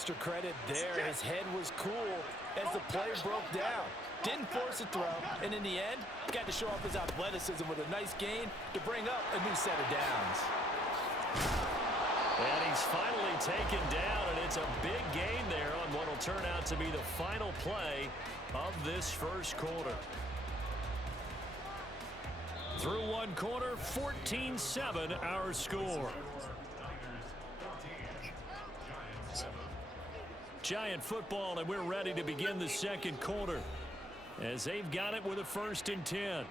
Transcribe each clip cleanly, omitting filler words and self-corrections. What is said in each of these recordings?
extra credit there. His head was cool as the play broke down. Didn't force a throw, and in the end, got to show off his athleticism with a nice gain to bring up a new set of downs. And he's finally taken down, and it's a big gain there on what will turn out to be the final play of this first quarter. Through one quarter, 14-7 our score. Giant football, and we're ready to begin the second quarter as they've got it with a 1st and 10.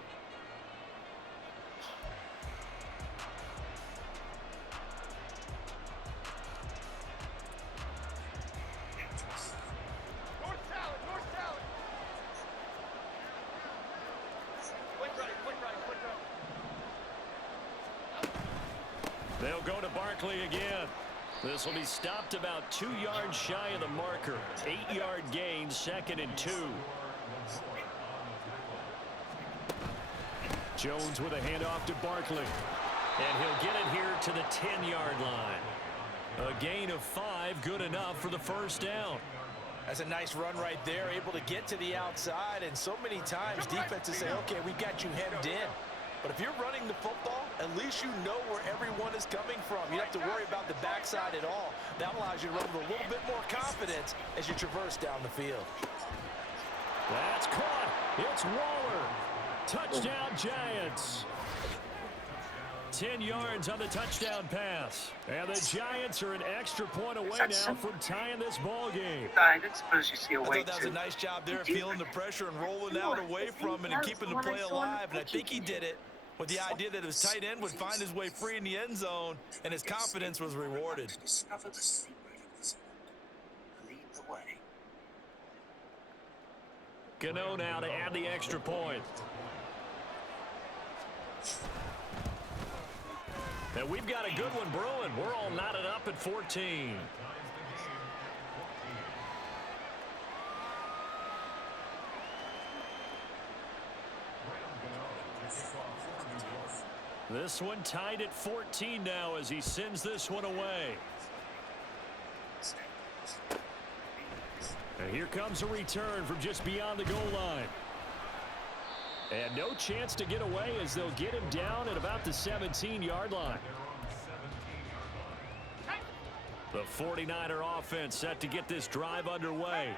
They'll go to Barkley again. This will be stopped about 2 yards shy of the marker. 8-yard gain, 2nd and 2. Jones with a handoff to Barkley. And he'll get it here to the 10-yard line. A gain of 5, good enough for the 1st down. That's a nice run right there, able to get to the outside. And so many times defenses say, okay, we got you hemmed in. But if you're running the football, at least you know where everyone is coming from. You don't have to worry about the backside at all. That allows you to run with a little bit more confidence as you traverse down the field. That's caught. It's Waller. Touchdown, Giants. 10 yards on the touchdown pass. And the Giants are an extra point away now from tying this ball game. I thought that was a nice job there, feeling the pressure and rolling out away from it and keeping the play alive. And I think he did it with the idea that his tight end would find his way free in the end zone, and his confidence was rewarded. Gano now to add the extra point. And we've got a good one brewing. We're all knotted up at 14. This one tied at 14 now as he sends this one away. And here comes a return from just beyond the goal line. And no chance to get away as they'll get him down at about the 17-yard line. The 49er offense set to get this drive underway.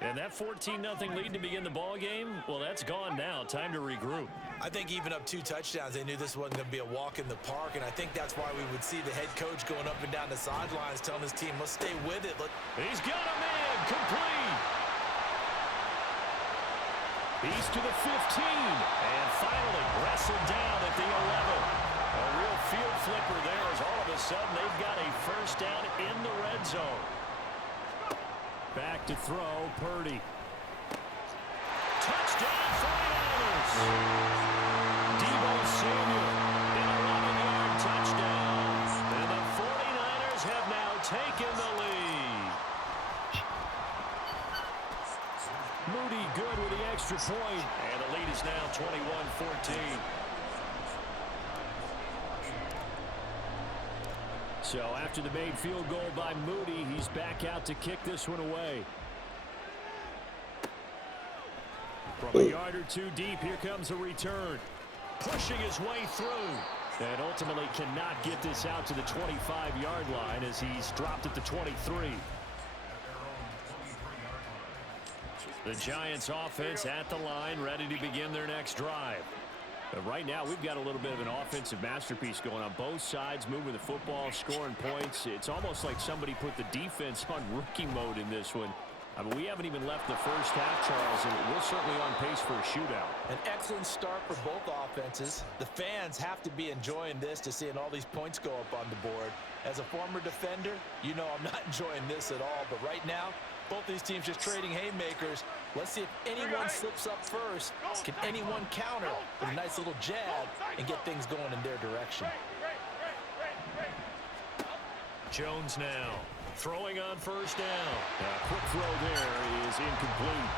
And that 14-0 lead to begin the ball game, well, that's gone now. Time to regroup. I think even up 2 touchdowns, they knew this wasn't going to be a walk in the park, and I think that's why we would see the head coach going up and down the sidelines telling his team, let's stay with it. He's got a man complete. He's to the 15, and finally wrestled down at the 11. A real field flipper there as all of a sudden they've got a 1st down in the red zone. Back to throw, Purdy. Touchdown, 49ers. Deebo Samuel in a 11-yard touchdown. And the 49ers have now taken the lead. Moody good with the extra point. And the lead is now 21-14. So after the made field goal by Moody, he's back out to kick this one away. From a yard or 2 deep, here comes a return. Pushing his way through. And ultimately cannot get this out to the 25-yard line as he's dropped at the 23. The Giants offense at the line, ready to begin their next drive. But right now, we've got a little bit of an offensive masterpiece going on. Both sides moving the football, scoring points. It's almost like somebody put the defense on rookie mode in this one. I mean, we haven't even left the first half, Charles, and we're certainly on pace for a shootout. An excellent start for both offenses. The fans have to be enjoying this to seeing all these points go up on the board. As a former defender, you know I'm not enjoying this at all. But right now, both these teams just trading haymakers. Let's see if anyone slips up first. Can anyone counter with a nice little jab and get things going in their direction? Jones now throwing on 1st down. A quick throw there is incomplete.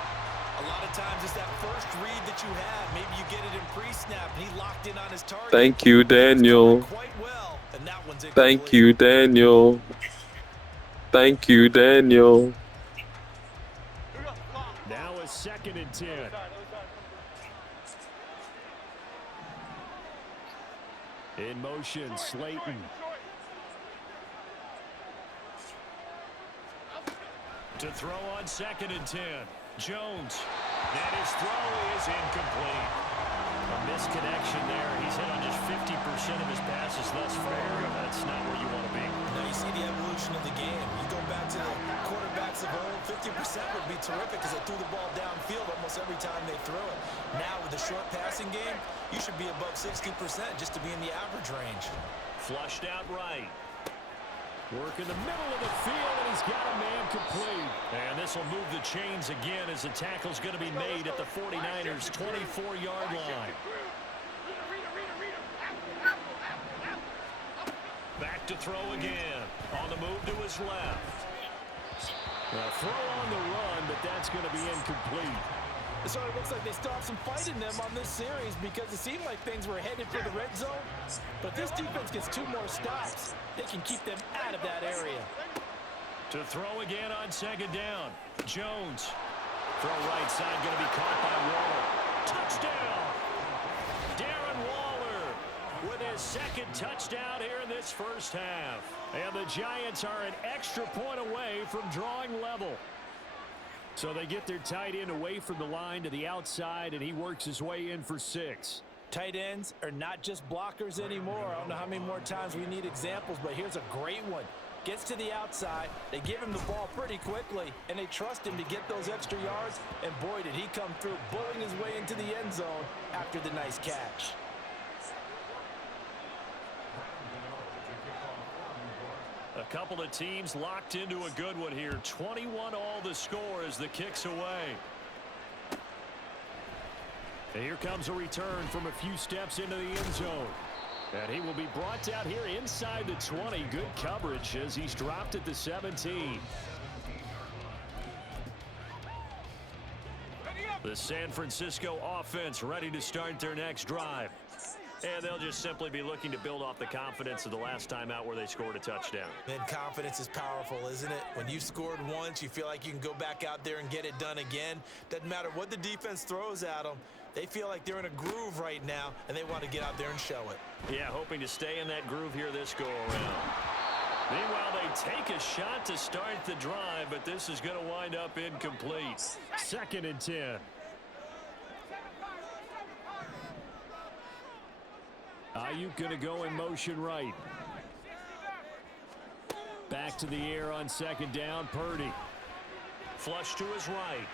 A lot of times it's that first read that you have. Maybe you get it in pre-snap and he locked in on his target. Thank you, Daniel. Quite well, and that one's incomplete. Thank you, Daniel. Thank you, Daniel. Now a 2nd and 10. In motion, Slayton. To throw on 2nd and 10. Jones. And his throw is incomplete. A misconnection there. He's hit on just 50% of his passes thus far. That's not where you want to be. Now you see the evolution of the game. You go back to the quarterbacks of old, 50% would be terrific because they threw the ball downfield almost every time they threw it. Now with the short passing game, you should be above 60% just to be in the average range. Flushed out right. Work in the middle of the field, and he's got a man complete. And this will move the chains again as the tackle's going to be made at the 49ers' 24-yard line. Back to throw again. On the move to his left. A throw on the run, but that's going to be incomplete. It sort of looks like they still have some fight in them on this series because it seemed like things were headed for the red zone. But if this defense gets 2 more stops, they can keep them out of that area. To throw again on 2nd down. Jones. Throw right side, going to be caught by Waller. Touchdown! Darren Waller with his 2nd touchdown here in this first half. And the Giants are an extra point away from drawing level. So they get their tight end away from the line to the outside, and he works his way in for 6. Tight ends are not just blockers anymore. I don't know how many more times we need examples, but here's a great one. Gets to the outside, they give him the ball pretty quickly, and they trust him to get those extra yards, and boy, did he come through, bullying his way into the end zone after the nice catch. A couple of teams locked into a good one here. 21 all the score as the kick's away. And here comes a return from a few steps into the end zone. And he will be brought down here inside the 20. Good coverage as he's dropped at the 17. The San Francisco offense ready to start their next drive. And they'll just simply be looking to build off the confidence of the last time out where they scored a touchdown. Man, confidence is powerful, isn't it? When you've scored once, you feel like you can go back out there and get it done again. Doesn't matter what the defense throws at them. They feel like they're in a groove right now, and they want to get out there and show it. Yeah, hoping to stay in that groove here this go-around. Meanwhile, they take a shot to start the drive, but this is going to wind up incomplete. 2nd and 10. Ayuk going to go in motion right. Back to the air on 2nd down, Purdy. Flush to his right.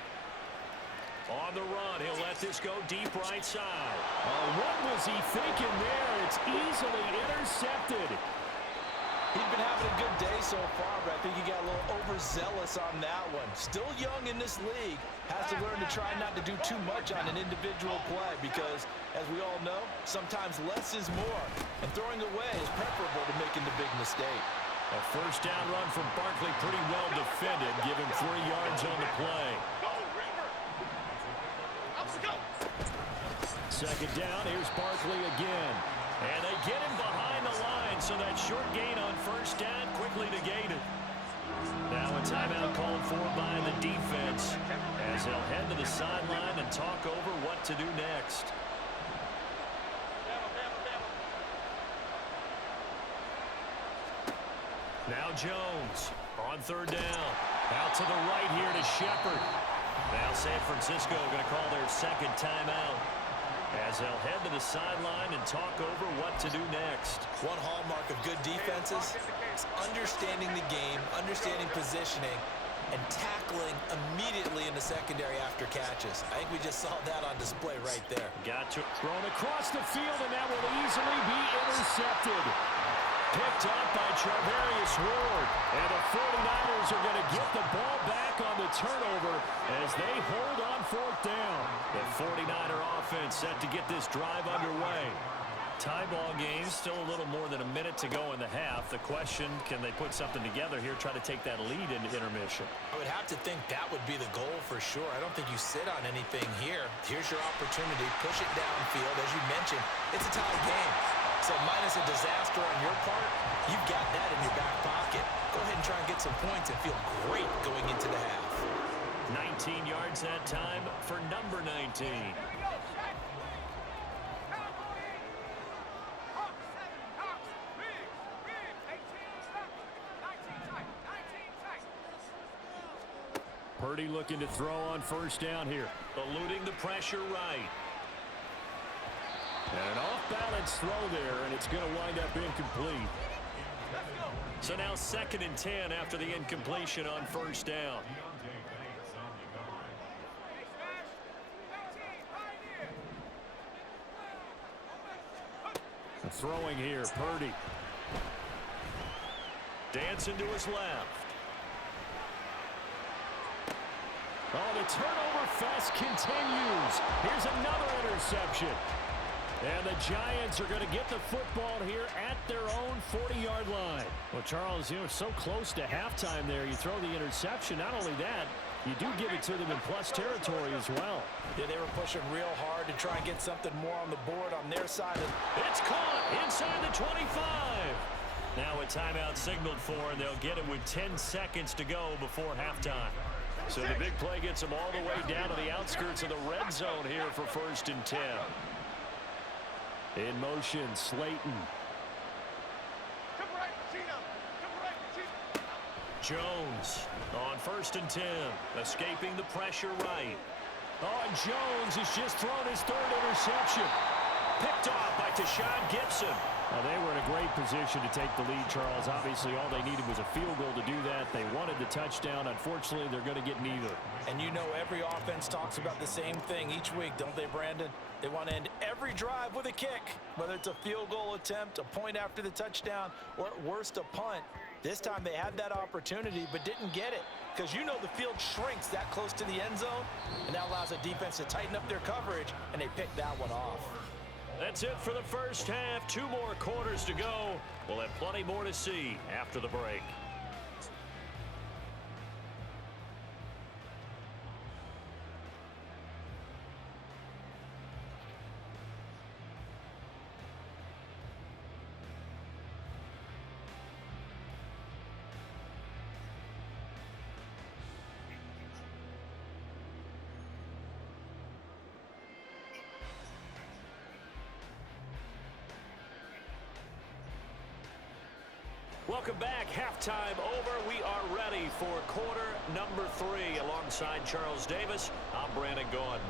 On the run, he'll let this go deep right side. Oh, what was he thinking there? It's easily intercepted. He's been having a good day so far, but I think he got a little overzealous on that one. Still young in this league. Has to learn to try not to do too much on an individual play because, as we all know, sometimes less is more. And throwing away is preferable to making the big mistake. A 1st down run from Barkley, pretty well defended. Give him 3 yards on the play. 2nd down, here's Barkley again. And they get him behind the line, so that short gain on 1st down quickly negated. Now a timeout called for by the defense as they'll head to the sideline and talk over what to do next. Now Jones on 3rd down. Out to the right here to Shepard. Now San Francisco going to call their 2nd timeout as they'll head to the sideline and talk over what to do next. One hallmark of good defenses is understanding the game, understanding positioning, and tackling immediately in the secondary after catches. I think we just saw that on display right there. Got to thrown across the field, and that will easily be intercepted. Picked up by Charvarius Ward. And the 49ers are going to get the ball back on the turnover as they hold on 4th down. The 49er offense set to get this drive underway. Tie ball game, still a little more than a minute to go in the half. The question, can they put something together here, try to take that lead into intermission? I would have to think that would be the goal for sure. I don't think you sit on anything here. Here's your opportunity. Push it downfield. As you mentioned, it's a tie game. So minus a disaster on your part, you've got that in your back pocket. Go ahead and try and get some points and feel great going into the half. 19 yards that time for number 19. Purdy looking to throw on first down here. Eluding the pressure right. And an off-balance throw there, and it's going to wind up incomplete. So now 2nd and 10 after the incompletion on first down. Throwing here, Purdy. Dancing to his left. Oh, the turnover fest continues. Here's another interception. And the Giants are going to get the football here at their own 40-yard line. Well, Charles, so close to halftime there. You throw the interception. Not only that, you do give it to them in plus territory as well. Yeah, they were pushing real hard to try and get something more on the board on their side. It's caught inside the 25. Now a timeout signaled for, and they'll get it with 10 seconds to go before halftime. So the big play gets them all the way down to the outskirts of the red zone here for 1st and 10. In motion, Slayton. Jones on 1st and 10, escaping the pressure right. Oh, and Jones has just thrown his 3rd interception. Picked off by Tashawn Gibson. Well, they were in a great position to take the lead, Charles. Obviously, all they needed was a field goal to do that. They wanted the touchdown. Unfortunately, they're going to get neither. And you know every offense talks about the same thing each week, don't they, Brandon? They want to end every drive with a kick, whether it's a field goal attempt, a point after the touchdown, or at worst, a punt. This time they had that opportunity but didn't get it because you know the field shrinks that close to the end zone, and that allows the defense to tighten up their coverage, and they picked that one off. That's it for the first half. 2 more quarters to go. We'll have plenty more to see after the break. Welcome back. Halftime over. We are ready for quarter number 3. Alongside Charles Davis, I'm Brandon Gaudin.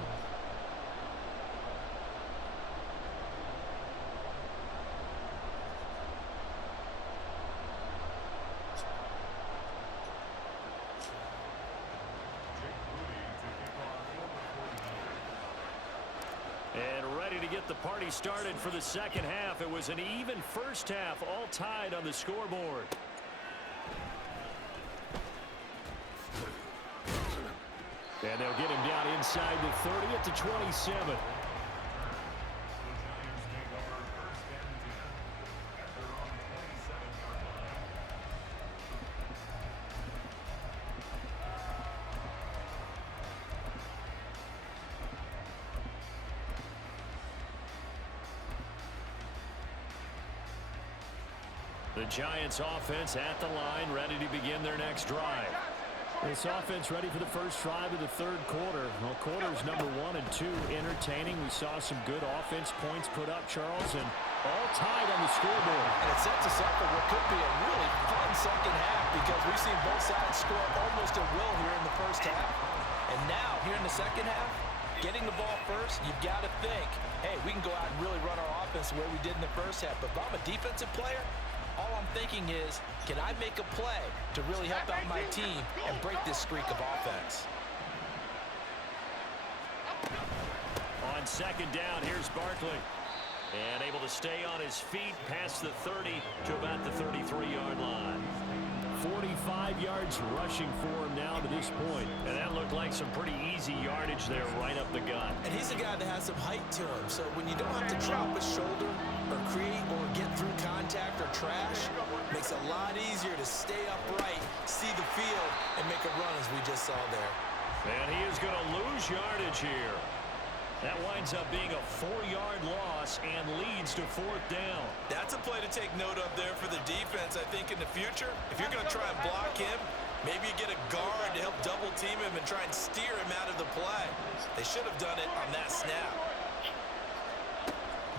To get the party started for the second half. It was an even first half, all tied on the scoreboard. And they'll get him down inside the 30 at the 27. The Giants offense at the line, ready to begin their next drive. This offense ready for the first drive of the 3rd quarter. Well, quarters number 1 and 2 entertaining. We saw some good offense points put up, Charles, and all tied on the scoreboard. And it sets us up for what could be a really fun second half because we've seen both sides score almost at will here in the first half. And now, here in the second half, getting the ball first, you've got to think, hey, we can go out and really run our offense the way we did in the first half. But if I'm a defensive player, all I'm thinking is, can I make a play to really help out my team and break this streak of offense? On 2nd down, here's Barkley. And able to stay on his feet past the 30 to about the 33-yard line. 45 yards rushing for him now to this point. And that looked like some pretty easy yardage there right up the gut. And he's a guy that has some height to him. So when you don't have to drop a shoulder or create or get through contact or trash, makes it a lot easier to stay upright, see the field, and make a run as we just saw there. And he is going to lose yardage here. That winds up being a 4-yard loss and leads to 4th down. That's a play to take note of there for the defense. I think in the future, if you're going to try and block him, maybe you get a guard to help double team him and try and steer him out of the play. They should have done it on that snap.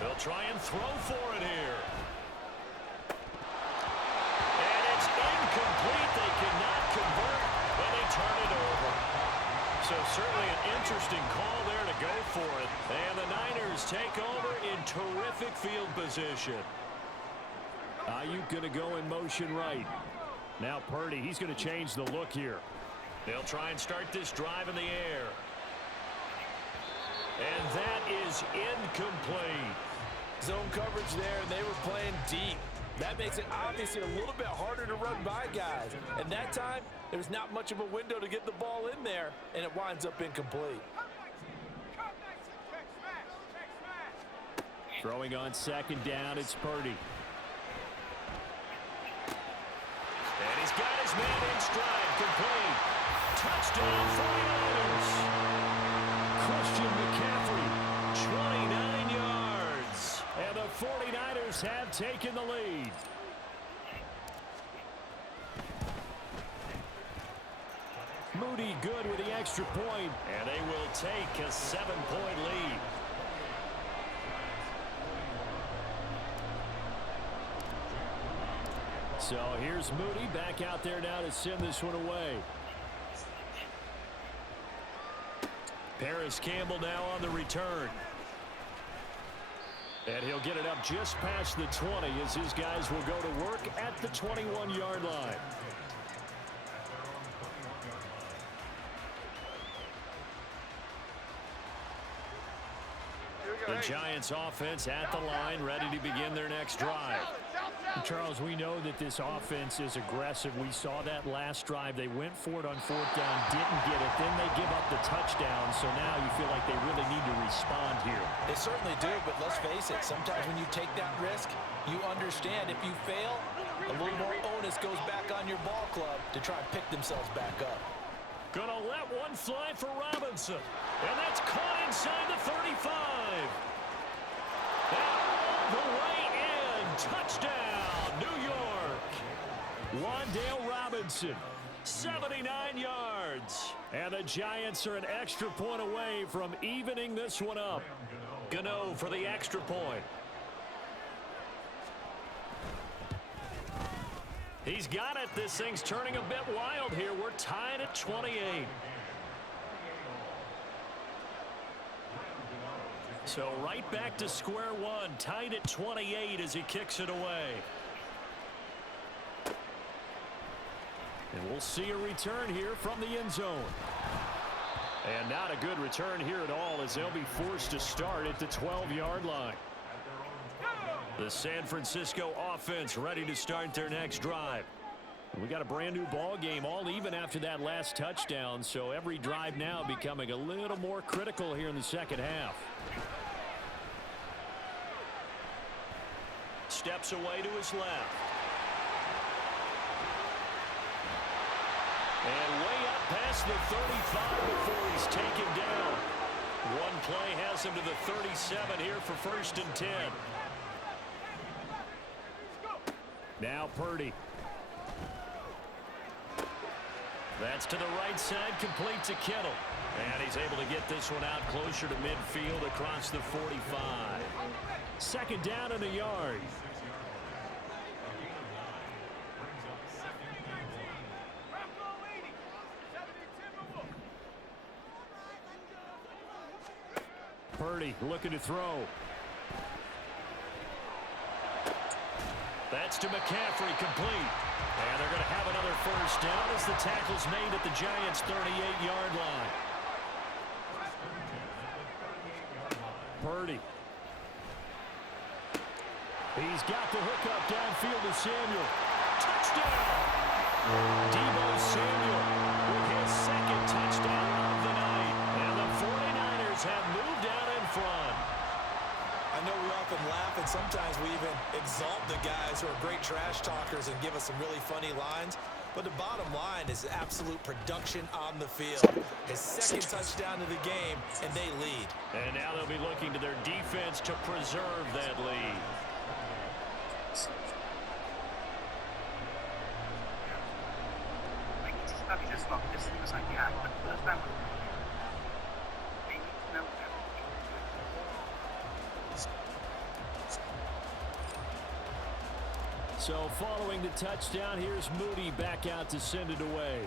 They'll try and throw for it here. And it's incomplete. They cannot convert, and they turn it over. So certainly an interesting call there to go for it. And the Niners take over in terrific field position. Ayuk going to go in motion right. Now Purdy, he's going to change the look here. They'll try and start this drive in the air. And that is incomplete. Zone coverage there, and they were playing deep. That makes it obviously a little bit harder to run by guys. And that time, there's not much of a window to get the ball in there, and it winds up incomplete. Throwing on 2nd down, it's Purdy. And he's got his man in stride, complete. Touchdown, 49ers. Christian McCaffrey, 29 yards. And the 49ers have taken the lead. Moody good with the extra point, and they will take a 7-point lead. So here's Moody back out there now to send this one away. Paris Campbell now on the return. And he'll get it up just past the 20 as his guys will go to work at the 21-yard line. The Giants offense at the line, ready to begin their next drive. Charles, we know that this offense is aggressive. We saw that last drive. They went for it on 4th down, didn't get it. Then they give up the touchdown, so now you feel like they really need to respond here. They certainly do, but let's face it, sometimes when you take that risk, you understand if you fail, a little more onus goes back on your ball club to try and pick themselves back up. Gonna let one fly for Robinson. And that's caught inside the 35. And all the way in. Touchdown, New York. Wan'Dale Robinson, 79 yards. And the Giants are an extra point away from evening this one up. Gano for the extra point. He's got it. This thing's turning a bit wild here. We're tied at 28. So right back to square one, tied at 28 as he kicks it away. And we'll see a return here from the end zone. And not a good return here at all as they'll be forced to start at the 12-yard line. The San Francisco offense ready to start their next drive. We got a brand new ball game, all even after that last touchdown, so every drive now becoming a little more critical here in the second half. Steps away to his left. And way up past the 35 before he's taken down. One play has him to the 37 here for 1st and 10. Now Purdy. That's to the right side, complete to Kittle. And he's able to get this one out closer to midfield across the 45. 2nd down and a yard. Purdy looking to throw. That's to McCaffrey, complete. And they're going to have another 1st down as the tackle's made at the Giants' 38-yard line. Purdy. He's got the hook up downfield to Samuel. Touchdown! Deebo Samuel with his 2nd touchdown of the night. And the 49ers have moved out in front. I know we often laugh, and sometimes we even exalt the guys who are great trash talkers and give us some really funny lines. But the bottom line is absolute production on the field. His second touchdown of the game, and they lead. And now they'll be looking to their defense to preserve that lead. So following the touchdown, here's Moody back out to send it away.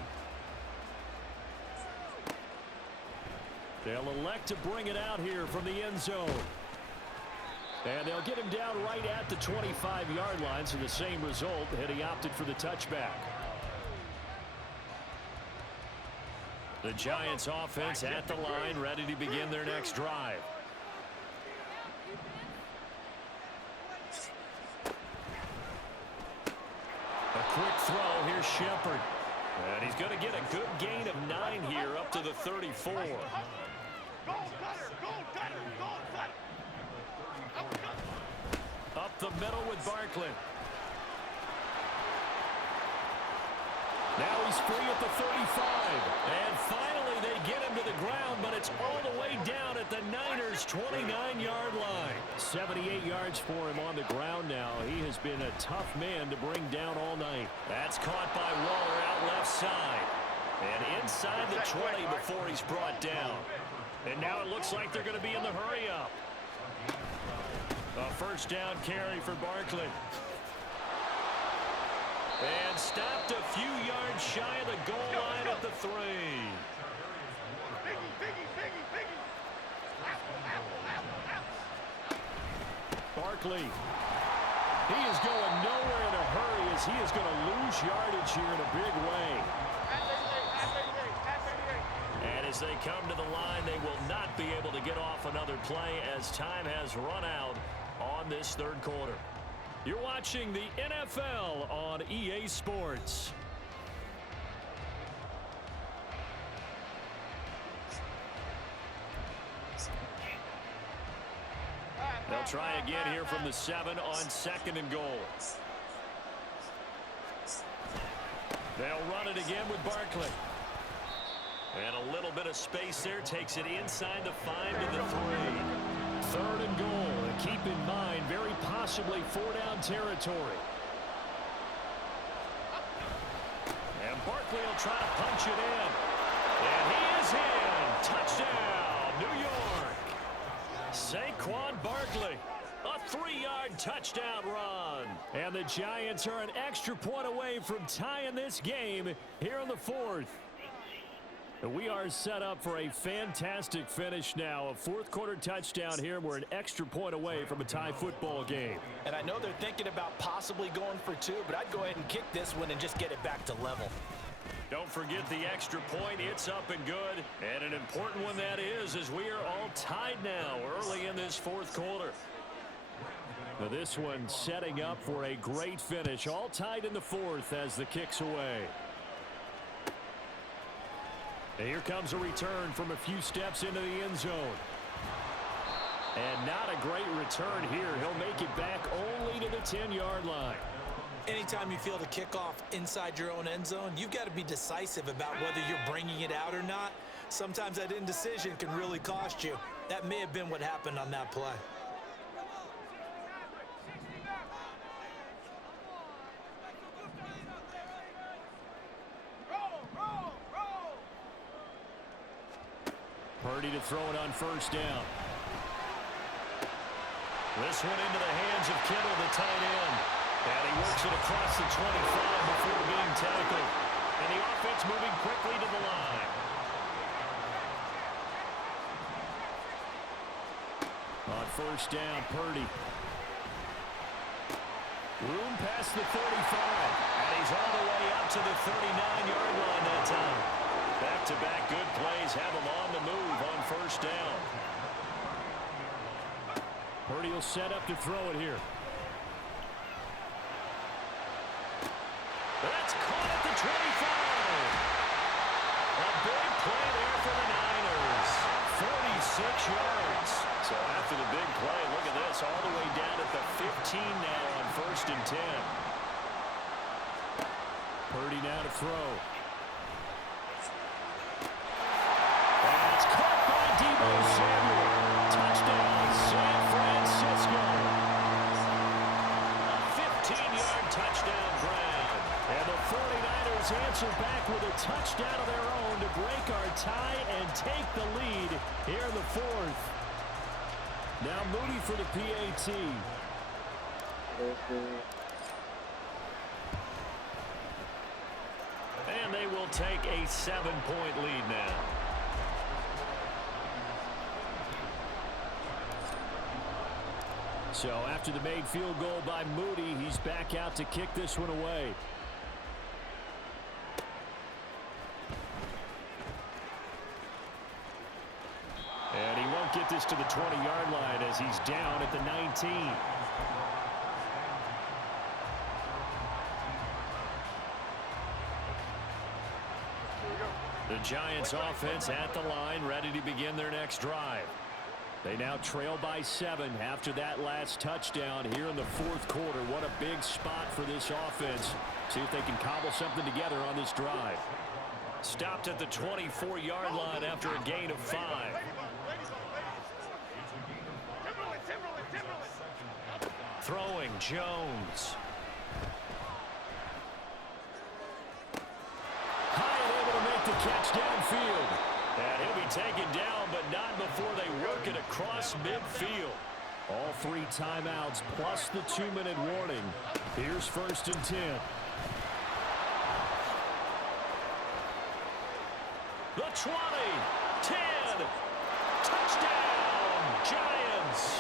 They'll elect to bring it out here from the end zone. And they'll get him down right at the 25-yard line, so the same result had he opted for the touchback. The Giants offense at the line, ready to begin their next drive. A quick throw, here's Shepard. And he's going to get a good gain of 9 here up to the 34. Up the middle with Barkley. Now he's free at the 35. And finally they get him to the ground, but it's all the way down at the Niners' 29-yard line. 78 yards for him on the ground now. He has been a tough man to bring down all night. That's caught by Waller out left side. And inside the 20 before he's brought down. And now it looks like they're going to be in the hurry-up. A first down carry for Barkley. And stopped a few yards shy of the goal line at the 3. Barkley. He is going nowhere in a hurry as he is going to lose yardage here in a big way. And as they come to the line, they will not be able to get off another play as time has run out on this third quarter. You're watching the NFL on EA Sports. They'll try again here from the 7 on 2nd and goal. They'll run it again with Barkley. And a little bit of space there takes it inside the 5 to the 3. 3rd and goal. And keep in mind, very possibly 4-down territory. And Barkley will try to punch it in. And he is in. Touchdown, New York. Saquon Barkley. A 3-yard touchdown run. And the Giants are an extra point away from tying this game here in the 4th. We are set up for a fantastic finish now. A fourth-quarter touchdown here. We're an extra point away from a tie football game. And I know they're thinking about possibly going for 2, but I'd go ahead and kick this one and just get it back to level. Don't forget the extra point. It's up and good. And an important one that is, as we are all tied now early in this fourth quarter. Now this one setting up for a great finish. All tied in the 4th as the kick's away. And here comes a return from a few steps into the end zone. And not a great return here. He'll make it back only to the 10-yard line. Anytime you feel the kickoff inside your own end zone, you've got to be decisive about whether you're bringing it out or not. Sometimes that indecision can really cost you. That may have been what happened on that play. Purdy to throw it on first down. This one into the hands of Kittle, the tight end. And he works it across the 25 before being tackled. And the offense moving quickly to the line. On first down, Purdy. Room past the 35. And he's all the way out to the 39-yard line that time. Back-to-back good plays have him on the move on first down. Purdy will set up to throw it here. That's caught at the 25. A big play there for the Niners. 46 yards. So after the big play, look at this, all the way down at the 15 now on 1st and 10. Purdy now to throw. That's caught by Deebo Samuel. Touchdown, San Francisco. A 15-yard touchdown grab. And the 49ers answer back with a touchdown of their own to break our tie and take the lead here in the fourth. Now Moody for the PAT. And they will take a 7-point lead now. So after the made field goal by Moody, he's back out to kick this one away. And he won't get this to the 20-yard line as he's down at the 19. The Giants offense at the line, ready to begin their next drive. They now trail by 7 after that last touchdown here in the fourth quarter. What a big spot for this offense. See if they can cobble something together on this drive. Stopped at the 24-yard line after a gain of 5. Throwing Jones. The catch downfield. And he'll be taken down, but not before they work it across midfield. All 3 timeouts plus the 2-minute warning. Here's 1st and 10. The 20, 10, touchdown, Giants.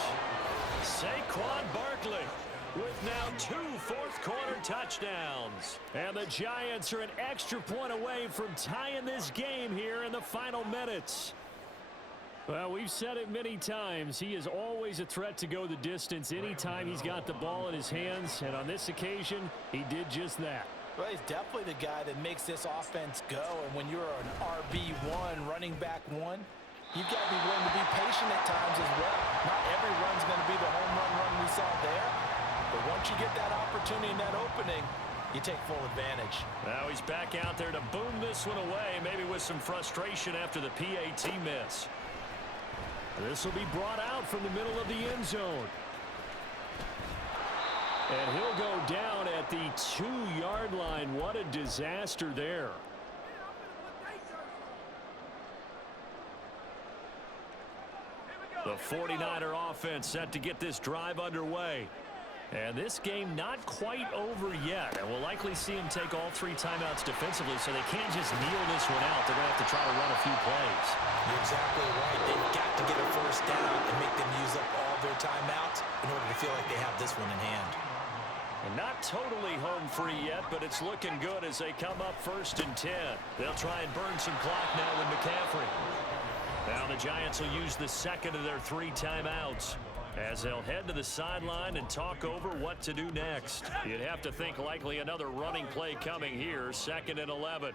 Saquon Barkley with now 2 fourth-quarter touchdowns. And the Giants are an extra point away from tying this game here in the final minutes. Well, we've said it many times. He is always a threat to go the distance anytime he's got the ball in his hands. And on this occasion, he did just that. Well, he's definitely the guy that makes this offense go. And when you're an RB1, running back 1, you've got to be willing to be patient at times as well. Not every run's going to be the home run we saw there. But once you get that opportunity and that opening, you take full advantage. Now he's back out there to boom this one away, maybe with some frustration after the PAT miss. This will be brought out from the middle of the end zone. And he'll go down at the 2-yard line. What a disaster there. The 49er offense set to get this drive underway. And this game not quite over yet. And we'll likely see him take all 3 timeouts defensively, so they can't just kneel this one out. They're going to have to try to run a few plays. You're exactly right. They've got to get a first down and make them use up all their timeouts in order to feel like they have this one in hand. And not totally home free yet, but it's looking good as they come up 1st and 10. They'll try and burn some clock now with McCaffrey. Now the Giants will use the second of their 3 timeouts as they'll head to the sideline and talk over what to do next. You'd have to think likely another running play coming here, 2nd and 11.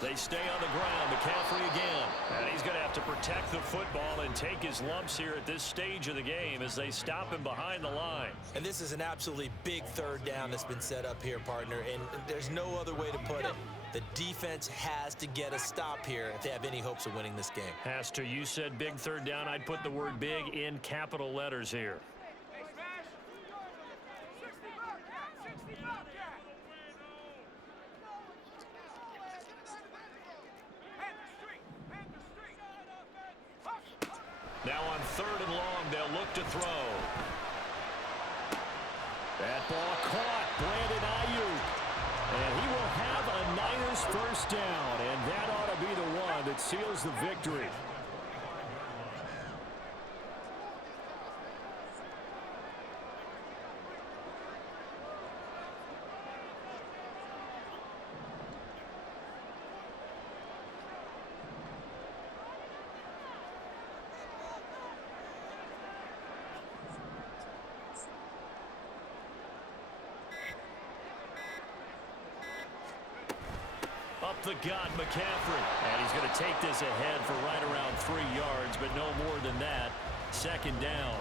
They stay on the ground. McCaffrey again. And he's going to have to protect the football and take his lumps here at this stage of the game as they stop him behind the line. And this is an absolutely big 3rd down that's been set up here, partner. And there's no other way to put it. The defense has to get a stop here if they have any hopes of winning this game. Has to. You said big 3rd down. I'd put the word big in capital letters here. Now on 3rd and long, they'll look to throw. That ball caught. Brandon Ayuk. And he will have a Niners first down. And that ought to be the one that seals the victory. Up the gut, McCaffrey. And he's going to take this ahead for right around 3 yards, but no more than that. 2nd down.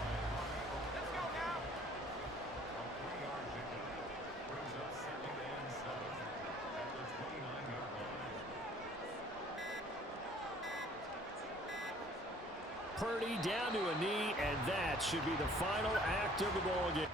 Purdy down to a knee, and that should be the final act of the ball game.